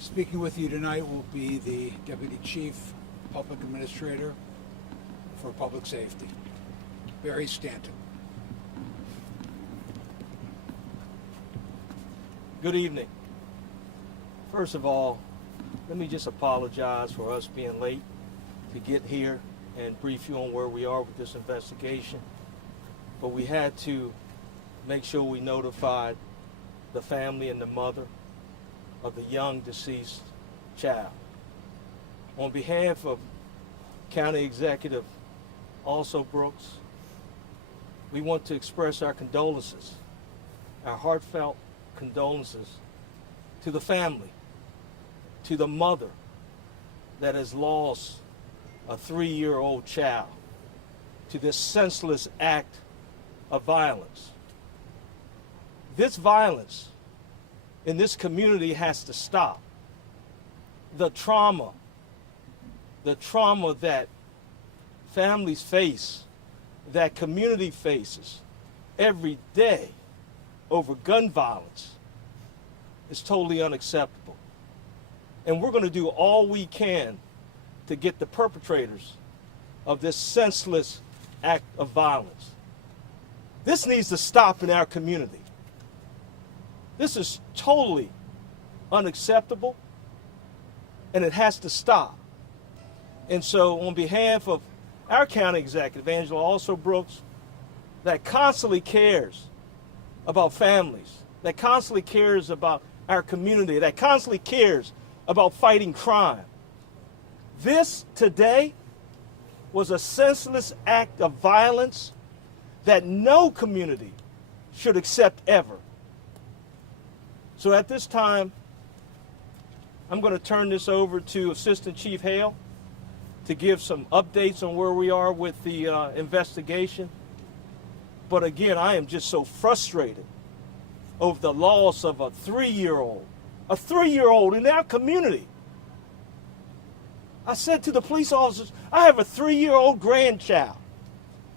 Speaking with you tonight will be the Deputy Chief Public Administrator for Public Safety, Barry Stanton. Good evening. First of all, let me just apologize for us being late to get here and brief you on where we are with this investigation. But we had to make sure we notified the family and the mother of the young deceased child. On behalf of County Executive Also Brooks, we want to express our condolences, our heartfelt condolences to the family, to the mother that has lost a 3-year-old child to this senseless act of violence. This violence in this community has to stop. The trauma that families face, that community faces every day over gun violence is totally unacceptable. And we're going to do all we can to get the perpetrators of this senseless act of violence. This needs to stop in our community. This is totally unacceptable, and it has to stop. And so on behalf of our county executive, Angela Also Brooks, that constantly cares about families, that constantly cares about our community, that constantly cares about fighting crime. This today was a senseless act of violence that no community should accept ever. So at this time, I'm going to turn this over to Assistant Chief Hale to give some updates on where we are with the investigation. But again, I am just so frustrated over the loss of a 3-year-old in our community. I said to the police officers, I have a 3-year-old grandchild,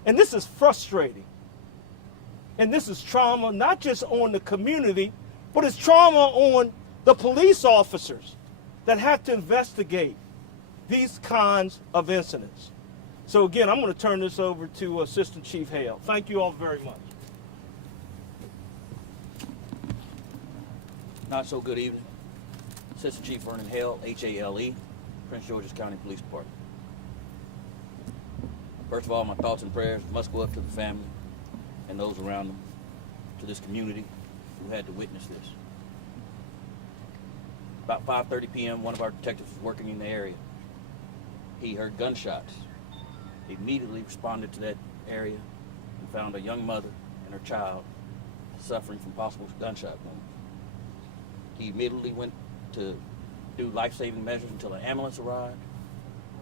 and this is frustrating. And this is trauma, not just on the community, but it's trauma on the police officers that have to investigate these kinds of incidents. So again, I'm going to turn this over to Assistant Chief Hale. Thank you all very much. Not so good evening. Assistant Chief Vernon Hale, H-A-L-E, Prince George's County Police Department. First of all, my thoughts and prayers must go up to the family and those around them, to this community who had to witness this. About 5:30 p.m., one of our detectives was working in the area. He heard gunshots. He immediately responded to that area and found a young mother and her child suffering from possible gunshot wounds. He immediately went to do life-saving measures until an ambulance arrived.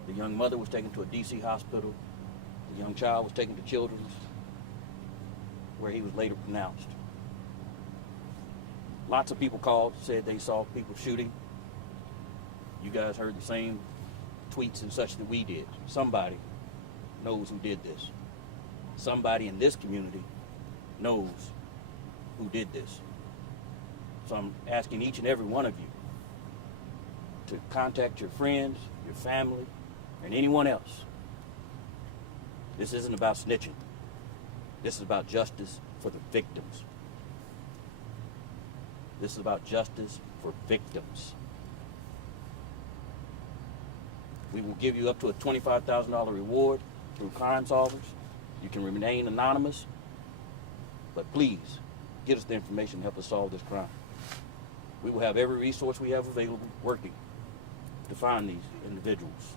The young mother was taken to a DC hospital. The young child was taken to Children's, where he was later pronounced. Lots of people called, said they saw people shooting. You guys heard the same tweets and such that we did. Somebody knows who did this. Somebody in this community knows who did this. So I'm asking each and every one of you to contact your friends, your family, and anyone else. This isn't about snitching. This is about justice for the victims. This is about justice for victims. We will give you up to a $25,000 reward through Crime Solvers. You can remain anonymous, but please get us the information to help us solve this crime. We will have every resource we have available working to find these individuals.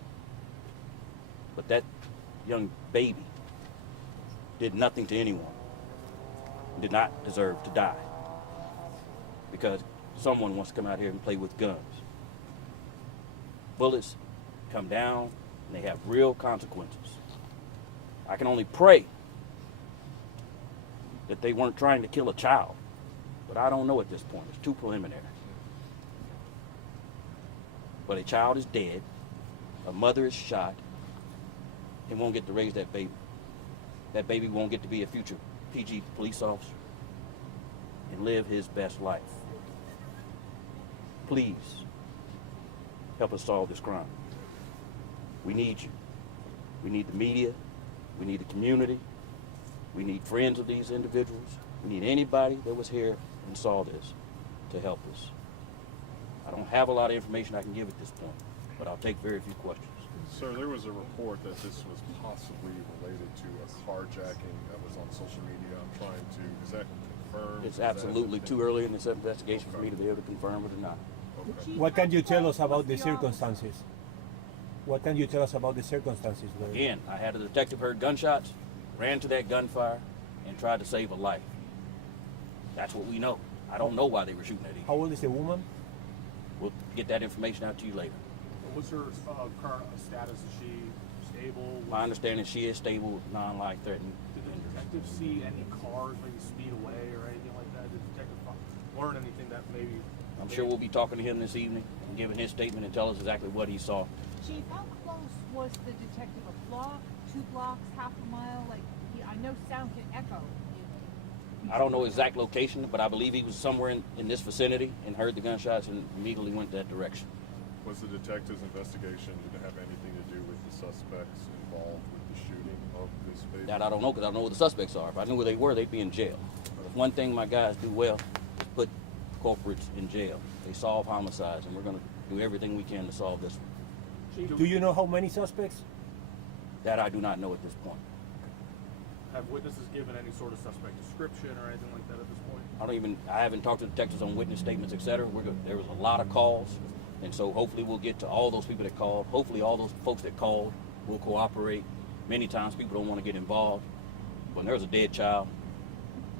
But that young baby did nothing to anyone, did not deserve to die because someone wants to come out here and play with guns. Bullets come down and they have real consequences. I can only pray that they weren't trying to kill a child, but I don't know at this point. It's too preliminary. But a child is dead, a mother is shot, and won't get to raise that baby. That baby won't get to be a future PG police officer and live his best life. Please, help us solve this crime. We need you. We need the media. We need the community. We need friends of these individuals. We need anybody that was here and saw this to help us. I don't have a lot of information I can give at this point, but I'll take very few questions. Sir, there was a report that this was possibly related to a carjacking that was on social media. I'm trying to, is that confirmed? It's absolutely too early in this investigation for me to be able to confirm it or not. Okay. What can you tell us about the circumstances? What can you tell us about the circumstances? Again, I had a detective heard gunshots, ran to that gunfire, and tried to save a life. That's what we know. I don't know why they were shooting at each How old is the woman? We'll get that information out to you later. What's her current status? Is she stable? My understanding, she is stable, non-life threatening. Did the detective see any cars maybe speed away or anything like that? Did the detective learn anything that maybe? I'm sure we'll be talking to him this evening and giving his statement and tell us exactly what he saw. Chief, how close was the detective? A block, 2 blocks, half a mile? Like, I know sound can echo. I don't know exact location, but I believe he was somewhere in this vicinity and heard the gunshots and immediately went that direction. Was the detective's investigation, did it have anything to do with the suspects involved with the shooting of this baby? That I don't know because I don't know who the suspects are. If I knew where they were, they'd be in jail. If one thing my guys do well is put culprits in jail. They solve homicides, and we're going to do everything we can to solve this one. Do you know how many suspects? That I do not know at this point. Have witnesses given any sort of suspect description or anything like that at this point? I haven't talked to detectives on witness statements, etc. There was a lot of calls, and so hopefully we'll get to all those people that called. Hopefully all those folks that called will cooperate. Many times people don't want to get involved. When there's a dead child,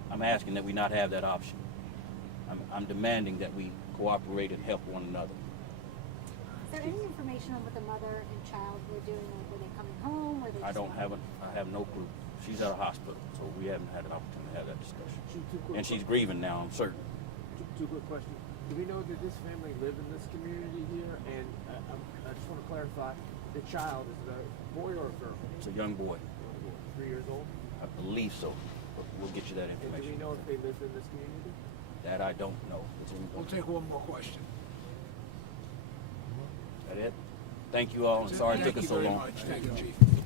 I'm asking that we not have that option. I'm demanding that we cooperate and help one another. Is there any information on what the mother and child were doing? Like, were they coming home? Were they I just have no clue. She's at a hospital, so we haven't had an opportunity to have that discussion. Two quick And she's grieving now, I'm certain. Two quick questions. Do we know that this family live in this community here? And I just want to clarify, the child, is it a boy or a girl? It's a young boy. 3 years old? I believe so, but we'll get you that And do we information. know if they lived in this community? That I don't know. We'll take one more question. That it? Thank you all, and sorry it took us so long. Thank you very much. Thank you, Chief.